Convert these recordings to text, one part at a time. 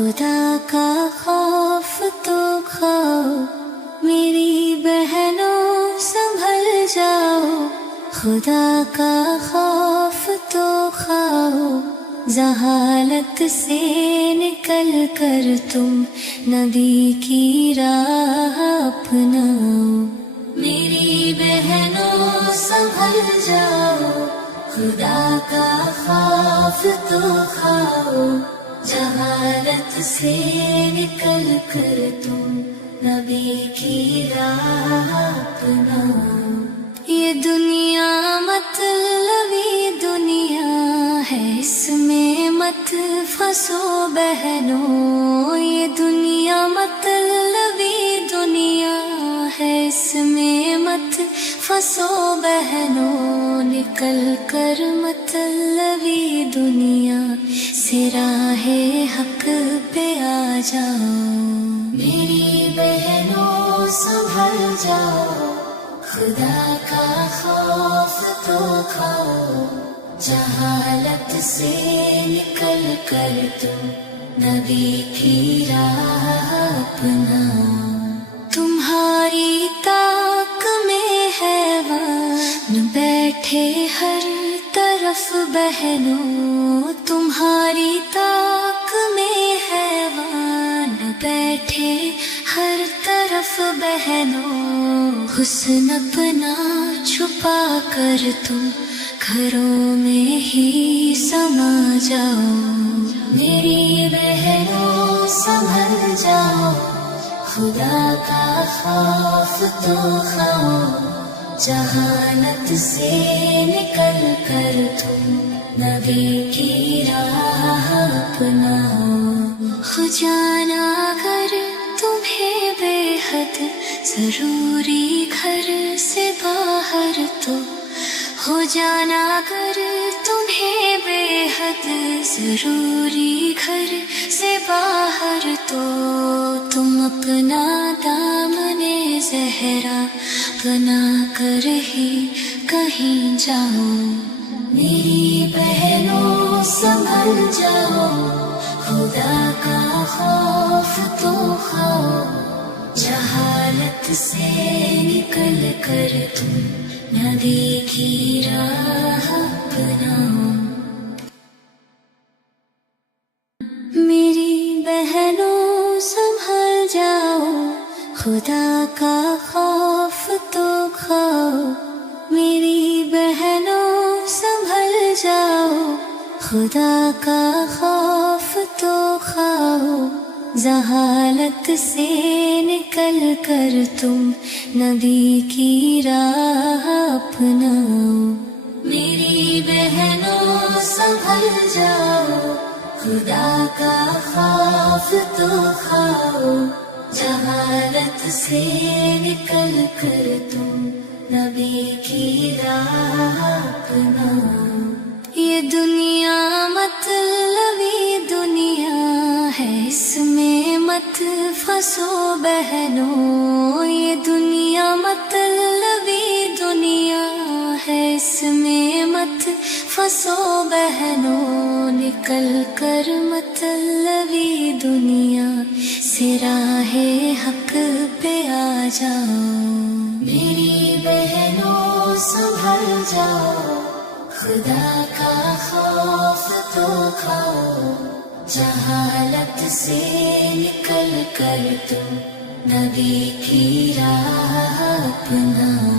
خدا کا خوف تو کھاؤ، میری بہنوں سنبھل جاؤ، خدا کا خوف تو کھاؤ، جہالت سے نکل کر تم نبی کی راہ اپناؤ، میری بہنوں سنبھل جاؤ، خدا کا خوف تو کھاؤ، جہالت سے نکل کر تم نبی کی راہ اپناؤ۔ یہ دنیا مطلبی دنیا ہے، اس میں مت پھنسو بہنوں، یہ دنیا مطلبی دنیا ہے، اس میں مت پھنسو بہنوں، نکل کر مطلبی دنیا سے راہ حق پہ آ جاؤ، میری بہنوں سنبھل جاؤ، خدا کا خوف تو کھاؤ، جہالت سے نکل کر تم نبی کی راہ اپناؤ، تمہاری طاق میں حیوان بیٹھے ہر طرف بہنوں، تمہاری طاق میں حیوان بیٹھے ہر طرف بہنوں، حسن اپنا چھپا کر تم گھروں میں ہی سما جاؤ، میری بہنوں سنبھل جاؤ، خدا کا خوف تو کھاؤ، جہالت سے نکل کر تم نبی کی راہ اپناؤ، ہو جانا اگر تمہیں بے حد ضروری گھر سے باہر تو، ہو جانا اگر تمہیں بے حد ضروری گھر سے باہر تو، تم اپنا دامن زہرا بنا کر ہی کہیں جاؤ، میری بہنوں سنبھل جاؤ، خدا کا خوف تو کھاؤ، جہالت سے نکل کر تم نبی کی راہ اپناؤ، میری بہنوں سنبھل جاؤ، خدا کا خوف تو کھاؤ، میری بہنوں سنبھل جاؤ، خدا کا خوف تو کھاؤ، جہالت سے نکل کر تم نبی کی راہ اپناؤ، میری بہنوں سنبھل جاؤ، خدا کا خوف تو کھاؤ، جہالت سے نکل کر تم نبی کی راہ اپناؤ، یہ دنیا مطلبی دنیا ہے، اس میں مت پھنسو بہنوں، یہ دنیا مطلبی دنیا ہے، اس میں مت پھنسو بہنوں، نکل کر مطلبی دنیا سے راہ حق پہ آ جاؤ، میری بہنوں سنبھل جاؤ، خدا کا خوف تو کھاؤ، جہالت سے نکل کر تم نبی کی راہ اپناؤ،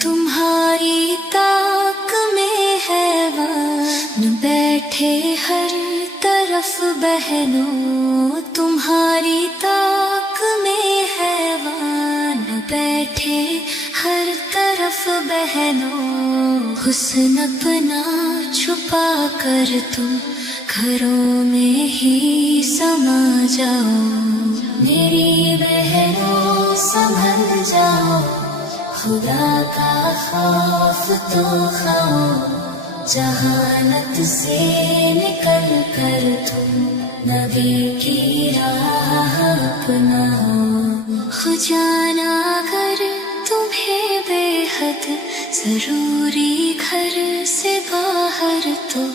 تمہاری طاق میں حیوان بیٹھے ہر طرف بہنوں، تمہاری طاق میں حیوان بیٹھے ہر طرف بہنوں، حسن اپنا چھپا کر تم گھروں میں ہی سما جاؤ، میری بہنوں سنبھل جاؤ، خدا کا خوف تو کھاؤ، جہالت سے نکل کر تم نبی کی راہ اپناؤ، ہو جانا اگر تمہیں بے حد ضروری گھر سے باہر تو،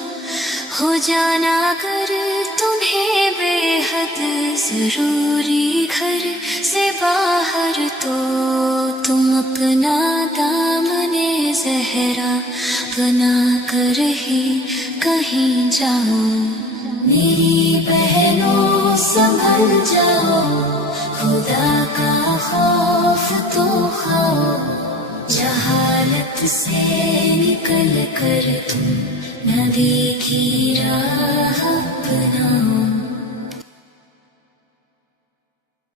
ہو جانا اگر تمہیں بے حد حد ضروری گھر سے باہر تو تم اپنا دامن زہرا بنا کر ہی کہیں جاؤ. میری بہنوں سنبھل جاؤ، خدا کا خوف تو کھاؤ. جہالت سے نکل کر تم نبی کی راہ اپناؤ.